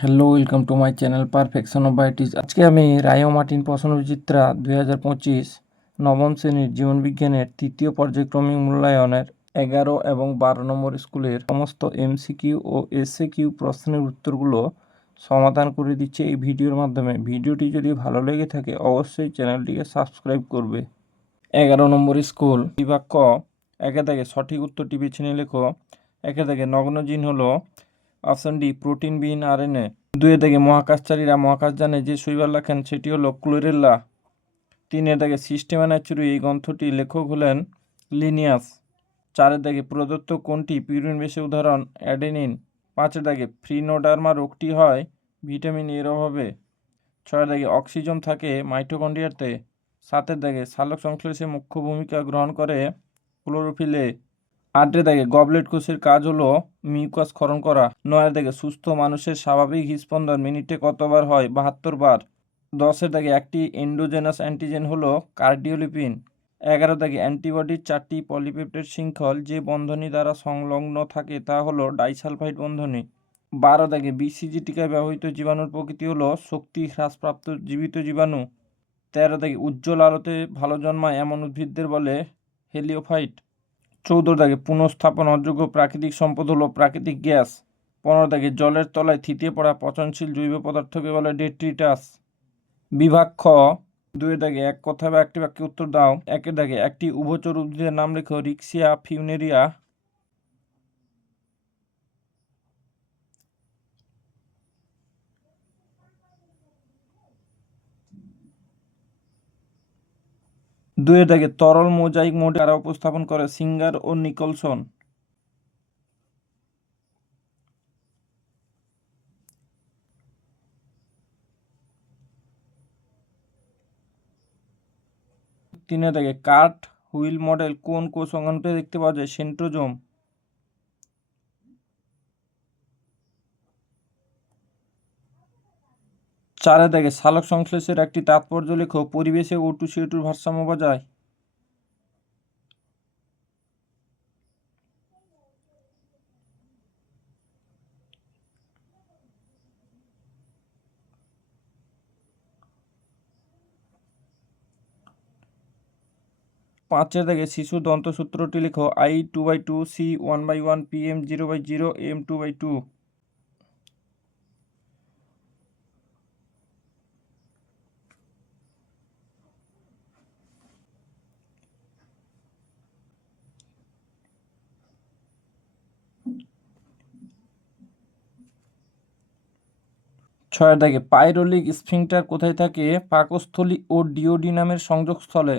Hello, welcome to my channel perfection of bites. আজকে আমি রায় Martin প্রশ্নবিচিত্রা দুই হাজার পঁচিশ নবম শ্রেণির জীবনবিজ্ঞানের তৃতীয় পর্যায়ক্রমিক মূল্যায়নের এগারো এবং বারো নম্বর স্কুলের সমস্ত এমসিকিউ ও এসএ কিউ প্রশ্নের উত্তরগুলো সমাধান করে দিচ্ছে এই ভিডিওর মাধ্যমে। ভিডিওটি যদি ভালো লেগে থাকে, অবশ্যই চ্যানেলটিকে সাবস্ক্রাইব করবে। এগারো নম্বর স্কুল, বিভাগ একে থেকে সঠিক উত্তরটি বেছে নিয়ে লেখো। একে থেকে নগ্নজিন হলো অপশন ডি প্রোটিন বিহীন আরএনএ দুয়ে থেকে মহাকাশচারীরা মহাকাশযানে যে শৈবাল লেখেন সেটি হলো ক্লোরেল্লা তিনে থেকে সিস্টেমা ন্যাচুরি, এই গ্রন্থটি লেখক হলেন লিনিয়াস। চারের দাগে প্রদত্ত কোনটি পিউরিন বেশি উদাহরণ, অ্যাডেনিন। পাঁচের দাগে ফ্রিনোডার্মা রোগটি হয়, ভিটামিন এর অভাবে। ছয়ের দাগে অক্সিজেন থাকে মাইটোকন্ড্রিয়াতে। সাতের দাগে সালোক সংশ্লেষে মুখ্য ভূমিকা গ্রহণ করে ক্লোরোফিলে। আটের দাগে গবলেট কোষের কাজ হলো মিউকাস ক্ষরণ করা। নয়ের দাগে সুস্থ মানুষের স্বাভাবিক হৃদস্পন্দন মিনিটে কতবার হয়? বাহাত্তর বার। দশের দাগে একটি এন্ডোজেনাস অ্যান্টিজেন হলো কার্ডিওলিপিন। এগারো দাগে অ্যান্টিবডির চারটি পলিপেপটাইড শৃঙ্খল যে বন্ধনী দ্বারা সংলগ্ন থাকে তা হলো ডাইসালফাইড বন্ধনী। বারো দাগে বিসিজি টিকায় ব্যবহৃত জীবাণুর প্রকৃতি হলো শক্তি হ্রাসপ্রাপ্ত জীবিত জীবাণু। তেরো দাগে উজ্জ্বল আলোতে ভালো জন্মায় এমন উদ্ভিদদের বলে হেলিওফাইট। চৌদ্দ দাগে পুনঃস্থাপন অযোগ্য প্রাকৃতিক সম্পদ হলো প্রাকৃতিক গ্যাস। পনেরো দাগে জলের তলায় থিতিয়ে পড়া পচনশীল জৈব পদার্থকে বলে ডেট্রিটাস। বিভাগ খ। দুয়ের দাগে এক কথা বা একটি বাক্যে উত্তর দাও। একের দাগে একটি উভচর উদ্ভিদের নাম লেখো রিক্সিয়া ফিউনেরিয়া। দুয়ের দাগে তরল মোজাইক মোডে কারা উপস্থাপন করে সিঙ্গার ও নিকলসন। তিনে দাগে কাঠ হুইল মডেল কোন কোষ অঙ্গনতে দেখতে পাওয়া যায়? সেন্ট্রোজোম। চারে দাগে সালোক সংশ্লেষের একটি তাৎপর্য লেখো, পরিবেশে ও টু ভারসাম্য বজায়। পাঁচের দাগে শিশু দন্তসূত্রটি লেখো I two by two C one by one P M zero by zero M two by two ছয়ের দাগে। পাইরোলিক স্ফিংটার কোথায় থাকে? পাকস্থলী ও ডিওডিনামের সংযোগস্থলে।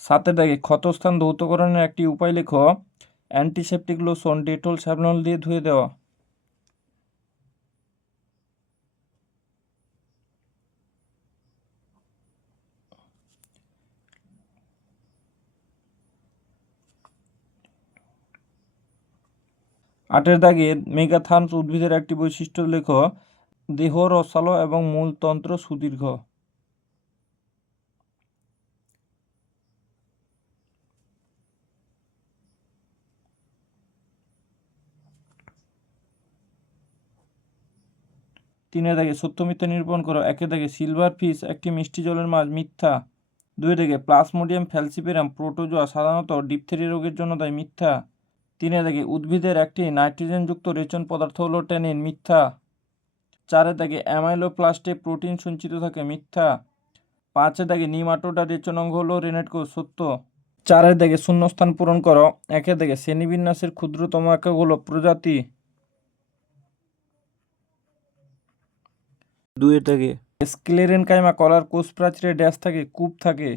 সাতের দাগে ক্ষতস্থান ধৌতকরণের একটি উপায় লেখো। অ্যান্টিসেপটিক লোশন ডেটল স্যাভলন দিয়ে ধুয়ে দেওয়া। আটের দাগে মেগাথার্মস উদ্ভিদের একটি বৈশিষ্ট্য লেখো দেহ রসালো এবং মূলতন্ত্র সুদীর্ঘ। তিনের দাগে সত্য মিথ্যা নিরূপণ করো, একে দাগে সিলভার ফিশ একটি মিষ্টি জলের মাছ, মিথ্যা। দুই দাগে প্লাসমোডিয়াম ফ্যালসিপেরাম প্রোটোজোয়া সাধারণত ডিপথেরি রোগের জন্য দেয়, মিথ্যা। তিনে দাগে উদ্ভিদের একটি নাইট্রোজেনযুক্ত রেচন পদার্থ হলো ট্যানিন মিথ্যা। চারে দাগে অ্যামাইলোপ্লাস্টে প্রোটিন সঞ্চিত থাকে, মিথ্যা। পাঁচের দাগে নিমাটোডা রেচন অঙ্গ হলো রেনেটকো সত্য। চারের দাগে শূন্যস্থান পূরণ করো একের দাগে শ্রেণীবিন্যাসের ক্ষুদ্রতম একক হলো প্রজাতি। দুয়ের দাগে স্ক্লেরেন কাইমা কলার কোষ প্রাচীরে ড্যাশ থাকে, কূপ থাকে।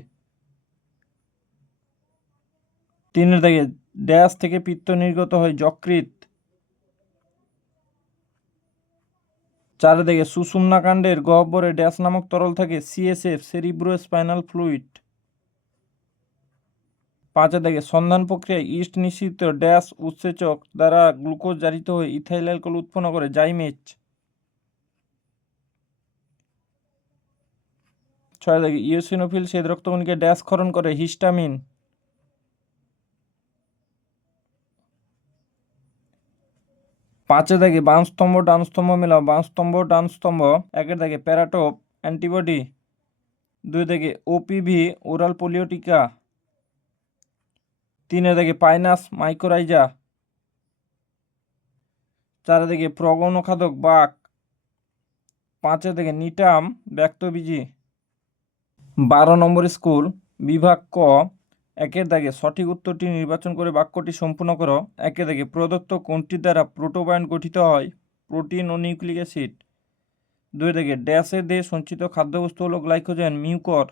তিনের দাগে ড্যাশ থেকে পিত্ত নির্গত হয় যকৃত চার দিকে সুষুম্নাকাণ্ডের গহ্বরে ড্যাশ নামক তরল থাকে, সিএসএফ সেরিব্রো স্পাইনাল ফ্লুইড। পাঁচের দাগে সন্ধান প্রক্রিয়ায় ইস্ট নিঃসৃত ড্যাশ উৎসেচক দ্বারা গ্লুকোজ জারিত হয়ে ইথাইল অ্যালকোহল উৎপন্ন করে জাইমেজ ছয় দাগে ইউসিনোফিল শ্বেত রক্তকণিকে ড্যাশ ক্ষরণ করে হিস্টামিন। পাঁচে দাগে বাম স্তম্ভ ডান স্তম্ভ মেলাও। ডান স্তম্ভ একের দাগে প্যারাটোপ, অ্যান্টিবডি। দুই দাগে ওপিভি, ওরাল পোলিও টিকা। তিনে দাগে পাইনাস মাইক্রোরাইজা চারে দিকে প্রগণ খাদক বাক। পাঁচে থেকে নিটাম, ব্যক্তবীজি। বারো নম্বর স্কুল, বিভাগ ক, একের দাগে সঠিক উত্তরটি নির্বাচন করে বাক্যটি সম্পূর্ণ করো। একের দাগে প্রদত্ত কোনটির দ্বারা প্রোটোবায়ন গঠিত হয়? প্রোটিন ও নিউক্লিক অ্যাসিড। দুই দাগে ড্যাশের দেহে সঞ্চিত খাদ্যবস্তু হলো গ্লাইকোজেন, মিউকর।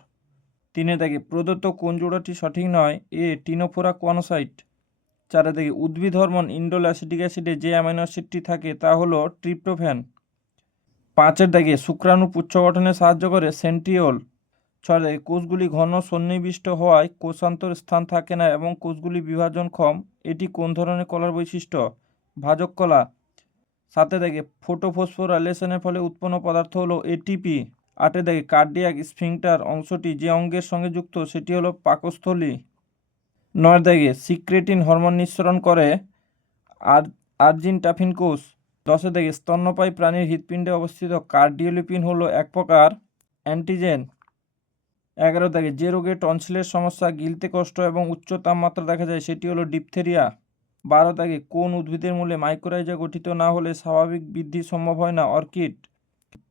তিনে দাগে প্রদত্ত কোন জোড়াটি সঠিক নয়? A, ctenophora choanocyte. চারে দিকে উদ্ভিদ হরমোন ইন্ডোল অ্যাসিডিক অ্যাসিডে যে অ্যামাইনো অ্যাসিডটি থাকে তা হলো ট্রিপ্টোফ্যান। পাঁচের দাগে শুক্রাণু পুচ্ছ গঠনে সাহায্য করে সেন্ট্রিওল। ছয় কোষগুলি ঘন সন্নিবিষ্ট হওয়ায় কোষান্তর স্থান থাকে না এবং কোষগুলি বিভাজনক্ষম এটি কোন ধরনের কলার বৈশিষ্ট্য? ভাজক কলা। সাথে দাগে ফোটোফসফোরাইলেশনের ফলে উৎপন্ন পদার্থ হলো এটিপি আটে দাগে কার্ডিয়াক স্ফিংটার অংশটি যে অঙ্গের সঙ্গে যুক্ত, সেটি হলো পাকস্থলী। নয় দাগে সিক্রেটিন হরমোন নিঃসরণ করে আর আর্জিন টাফিন কোষ। দশে দাগে স্তন্যপায়ী প্রাণীর হৃৎপিণ্ডে অবস্থিত কার্ডিওলিপিন হলো এক প্রকার অ্যান্টিজেন। এগারো দাগে যে রোগে টনসিলের সমস্যা, গিলতে কষ্ট এবং উচ্চ তাপমাত্রা দেখা যায়, সেটি হলো ডিপথেরিয়া। বারো দাগে কোন উদ্ভিদের মূলে মাইক্রোরাইজা গঠিত না হলে স্বাভাবিক বৃদ্ধি সম্ভব হয় না? অর্কিড।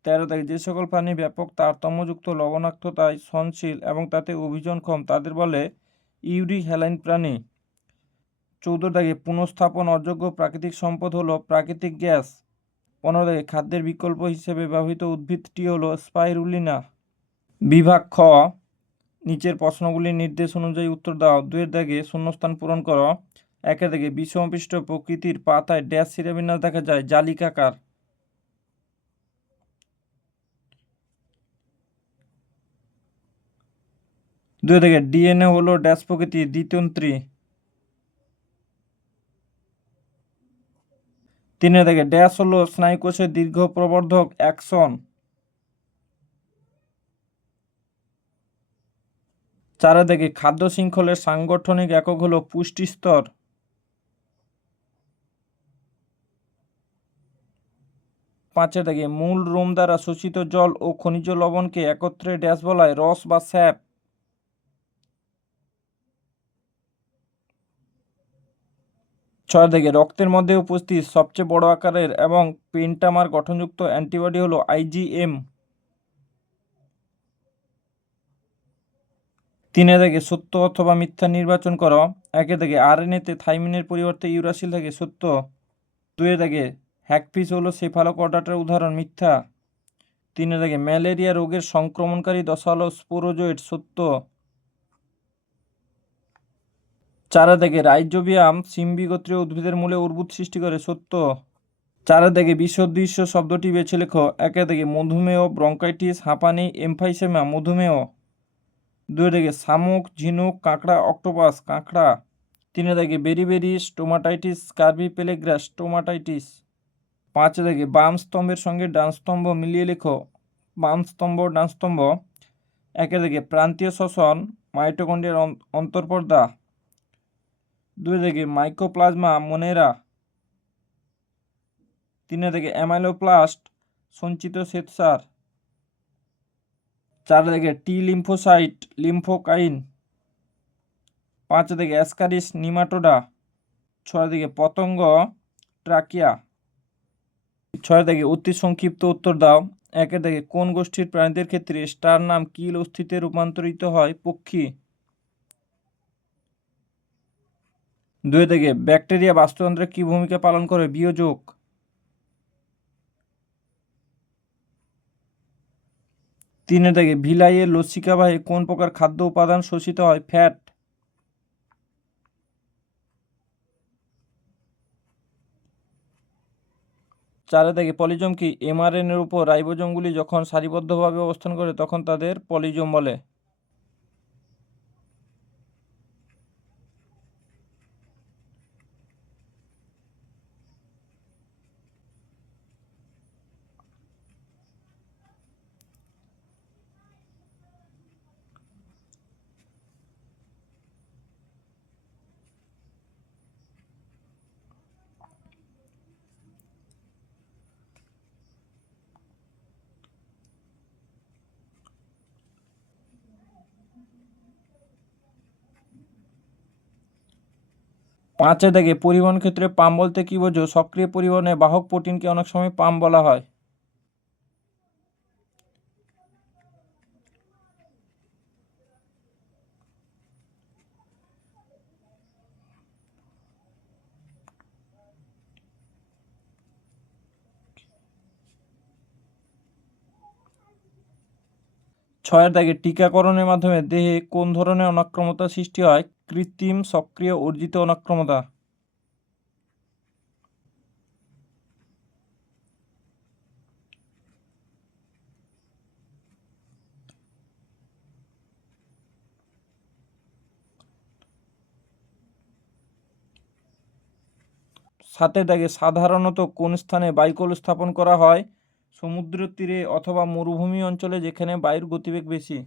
তেরো দাগে যে সকল প্রাণী ব্যাপক তারতম্যযুক্ত লবণাক্ততায় সহনশীল এবং তাতে অভিযোজনক্ষম তাদের বলে ইউরিক হ্যালাইন প্রাণী। চৌদ্দ দাগে পুনঃস্থাপন অযোগ্য প্রাকৃতিক সম্পদ হলো প্রাকৃতিক গ্যাস। পনেরো দাগে খাদ্যের বিকল্প হিসেবে ব্যবহৃত উদ্ভিদটি হলো স্পাইরুলিনা। বিভাগ খ, নিচের প্রশ্নগুলির নির্দেশ অনুযায়ী উত্তর দাও। দুয়ের দাগে শূন্যস্থান পূরণ করো। একের দাগে বিষমপৃষ্ঠ প্রকৃতির পাতায় ড্যাশ শিরাবিন্যাস দেখা যায়। জালিকাকার দুই থেকে ডিএনএ হলো ড্যাশ প্রকৃতি দ্বিতন্ত্রী তিনে থেকে ড্যাশ হলো স্নায়ুকোষের দীর্ঘ প্রবর্ধক অ্যাকশন। চারে থেকে খাদ্য শৃঙ্খলের সাংগঠনিক একক হলো পুষ্টি স্তর। পাঁচে থেকে মূল রোম দ্বারা শোষিত জল ও খনিজ লবণকে একত্রে ড্যাশ বলায় রস বা স্যাপ। ছয় থেকে রক্তের মধ্যে উপস্থিত সবচেয়ে বড় আকারের এবং পেন্টামার গঠনযুক্ত অ্যান্টিবডি হলো আইজিএম তিনে থেকে সত্য অথবা মিথ্যা নির্বাচন করো। একে থেকে আরএনএতে থাইমিনের পরিবর্তে ইউরাসিল থাকে সত্য। দুয়ে থেকে হ্যাকফিস হলো সেফালোকর্ডাটার উদাহরণ, মিথ্যা। তিনে থেকে ম্যালেরিয়া রোগের সংক্রমণকারী দশা হলো স্পোরোজোয়েড সত্য। চারা থেকে রাইজোবিয়াম সিম্বিগোত্রীয় উদ্ভিদের মূলে উর্বুদ সৃষ্টি করে, সত্য। চারা থেকে বিশ্বদৃশ্য শব্দটি বেছে লেখো। একে থেকে মধুমেহ, ব্রঙ্কাইটিস, হাঁপানি এমফাইসেমা মধুমেহ। দুই থেকে শামুক, ঝিনুক, কাঁকড়া, অক্টোপাস, কাঁকড়া। তিনে থেকে বেরিবেরি স্টোমাটাইটিস, কার্বি পেলেগ্রাস, স্টোমাটাইটিস। পাঁচ থেকে বাম স্তম্ভের সঙ্গে ডান স্তম্ভ মিলিয়ে লেখো। বাম স্তম্ভ, ডান স্তম্ভ। একে থেকে প্রান্তীয় শ্বসন, মাইটোকন্ড্রিয়ার অন্তর্পর্দা দুই থেকে মাইক্রোপ্লাজমা মনেরা। তিনে থেকে অ্যামাইলোপ্লাস্ট, সঞ্চিত শ্বেতসার। চার থেকে টি লিম্ফোসাইট লিম্ফোকাইন পাঁচ থেকে অ্যাসকারিস নিমাটোডা ছয় থেকে পতঙ্গ ট্রাকিয়া ছয় থেকে অতি সংক্ষিপ্ত উত্তর দাও। একে থেকে কোন গোষ্ঠীর প্রাণীদের ক্ষেত্রে স্টার নাম কিল অস্থিতে রূপান্তরিত হয়? পক্ষী। দুই থেকে ব্যাকটেরিয়া বাস্তুতন্ত্রে কী ভূমিকা পালন করে? বিয়োজক। তিনে থেকে ভিলাইয়ের লসিকাবাহে কোন প্রকার খাদ্য উপাদান শোষিত হয়? ফ্যাট। চারে থেকে পলিজম কি? এমআরএনের উপর রাইবোজমগুলি যখন সারিবদ্ধভাবে অবস্থান করে, তখন তাদের পলিজম বলে। পাঁচে দাগে পরিবহন ক্ষেত্রে পাম বলতে কি বোঝো? সক্রিয় পরিবহনে বাহক প্রোটিনকে অনেক সময় পাম বলা হয়। ছয়ের দাগে টিকাকরণের মাধ্যমে দেহে কোন ধরনের অনাক্রমতা সৃষ্টি হয়? কৃত্রিম সক্রিয় অর্জিত অনাক্রমতা। সাথে দাগে সাধারণত কোন স্থানে বাইকল স্থাপন করা হয়? সমুদ্র তীরে অথবা মরুভূমি অঞ্চলে যেখানে বায়ুর গতিবেগ বেশি।